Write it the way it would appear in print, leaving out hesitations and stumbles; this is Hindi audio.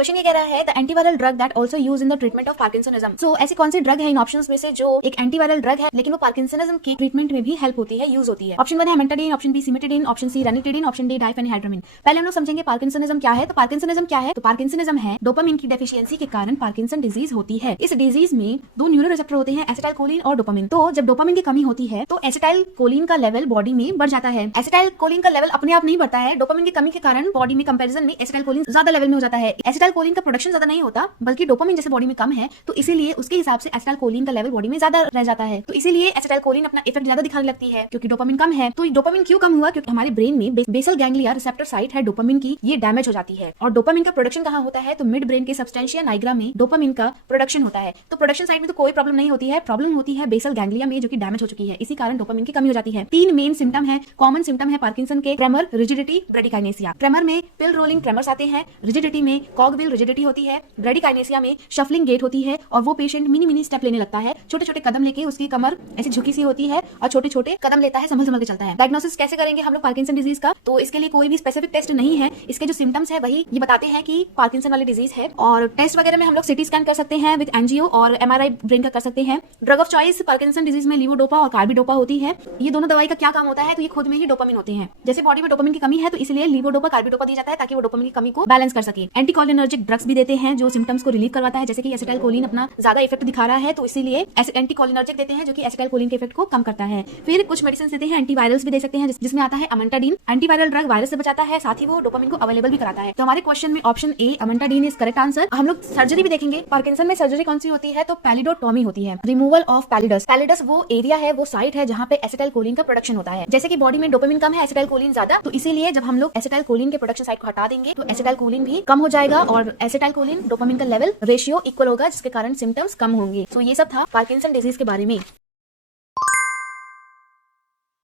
क्वेश्चन ये कह रहा है the antiviral drug that also use in the treatment of parkinsonism. So ऐसी कौन सी ड्रग है इन ऑप्शंस में से जो एक एंटीवायरल ड्रग है लेकिन वो पार्किंसनिज्म की ट्रीटमेंट में भी हेल्प होती है, यूज होती है। ऑप्शन 1 है amantadine, option B cimetidine, option C ranitidine, option D diphenhydramine. पहले हम लोग समझेंगे पार्किंसनिज्म क्या है। तो पार्किंसनिज्म क्या है? तो पार्किंसनिज्म है डोपामिन की डेफिशिएंसी के कारण पार्किंसन डिजीज होती है। इस डिजीज में दो न्यूरो रिसेप्टर होते हैं, एसिटाइलकोलिन और डोपामिन। तो जब डोपामिन की कमी होती है तो एसिटाइलकोलिन का लेवल बॉडी में बढ़ जाता है। एसिटाइलकोलिन का लेवल अपने आप नहीं बढ़ता है, डोपामिन की कमी के कारण बॉडी में कंपैरिजन में एसिटाइलकोलिन ज्यादा लेवल में हो जाता है। एसिटाइलकोलिन का प्रोडक्शन ज्यादा नहीं होता बल्कि डोपामिन जैसे बॉडी में कम है, तो इसीलिए उसके हिसाब से एसिटाइलकोलिन का लेवल बॉडी में ज्यादा रह जाता है। तो इसीलिए एसिटाइलकोलिन अपना इफेक्ट ज्यादा दिखाने लगती है क्योंकि डोपामिन कम है। तो डोपामिन क्यों कम हुआ? क्योंकि हमारे ब्रेन में बेसल गैंग्लिया रिसेप्टर साइट है डोपामिन की, ये डैमेज हो जाती है। और डोपामिन का प्रोडक्शन कहाँ होता है? तो मिड ब्रेन के सबस्टेंशिया नाइग्रा में डोपामिन का प्रोडक्शन होता है। तो प्रोडक्शन साइड में तो कोई प्रॉब्लम नहीं होती है, प्रॉब्लम होती है बेसल गैंग्लिया में जो कि डैमेज हो चुकी है। इसी कारण डोपामिन की कमी हो जाती है। तीन मेन सिम्टम है, कॉमन सिम्टम है पार्किंसन के, ट्रेमर, रिजिडिटी, ब्रेडिकाइनेसिया। ट्रेमर में पिल रोलिंग ट्रेमर्स आते हैं, रिजिडिटी में कॉगविल रिजिडिटी होती है, ब्रेडिकाइनेसिया में शफलिंग गेट होती है और वो पेशेंट मिनी मिनी स्टेप लेने लगता है, छोटे छोटे कदम लेके उसकी कमर ऐसी झुकी सी होती है और छोटे छोटे कदम लेता है, संभल संभल के चलता है। डायग्नोसिस कैसे करेंगे हम लोग पार्किंसन डिजीज का? तो इसके लिए कोई भी स्पेसिफिक टेस्ट नहीं है, इसके जो सिम्टम्स है वही ये बताते हैं कि पार्किंसन वाली डिजीज है। और टेस्ट वगैरह में हम लोग सीटी स्कैन कर सकते हैं विद एंजियो और एमआरआई ब्रेन का कर सकते हैं। Drug of choice Parkinson disease में लीवोडोपा और कार्बिडोपा होती है। ये दोनों दवाई का क्या काम होता है? तो ये खुद में ही डोपामिन होते हैं। जैसे बॉडी में डोपामिन की कमी है तो इसलिए लीवोडोपा कार्बिडोपा दिया जाता है ताकि वो डोपामिन की कमी को बैलेंस कर सके। एंटीकोलिनर्जिक ड्रग्स भी देते हैं जो सिम्टम्स को रिलीव करवाता है, जैसे कि एसिटाइलकोलिन अपना ज्यादा इफेक्ट दिखा रहा है तो इसीलिए एंटीकोलिनर्जिक देते हैं जो कि एसिटाइलकोलिन के इफेक्ट को कम करता है। फिर कुछ मेडिसिन देते हैं, एंटीवायरल्स भी दे सकते हैं जिसमें आता है अमेंटाडिन। एंटीवायरल ड्रग वायरस से बचाता है, साथ ही वो डोपामिन को अवेलेबल भी कराता है। तो हमारे क्वेश्चन में option A amantadine is correct answer. हम लोग सर्जरी भी देखेंगे। पार्किंसन में सर्जरी कौन सी होती है? तो पैलिडोटॉमी होती है, रिमूवल ऑफ पैलिडस। पैलिडस वो एरिया है, वो साइट है जहां पे एसिटाइलकोलिन का प्रोडक्शन होता है। जैसे कि बॉडी में डोपामिन कम है, एसिटाइलकोलिन ज्यादा, तो इसीलिए जब हम लोग एसिटाइलकोलिन के प्रोडक्शन साइट को हटा देंगे तो एसिटाइलकोलिन भी कम हो जाएगा और एसिटाइलकोलिन डोपामिन का लेवल रेशियो इक्वल होगा जिसके कारण सिम्टम्स कम होंगे। तो ये सब था पार्किंसन डिजीज के बारे में।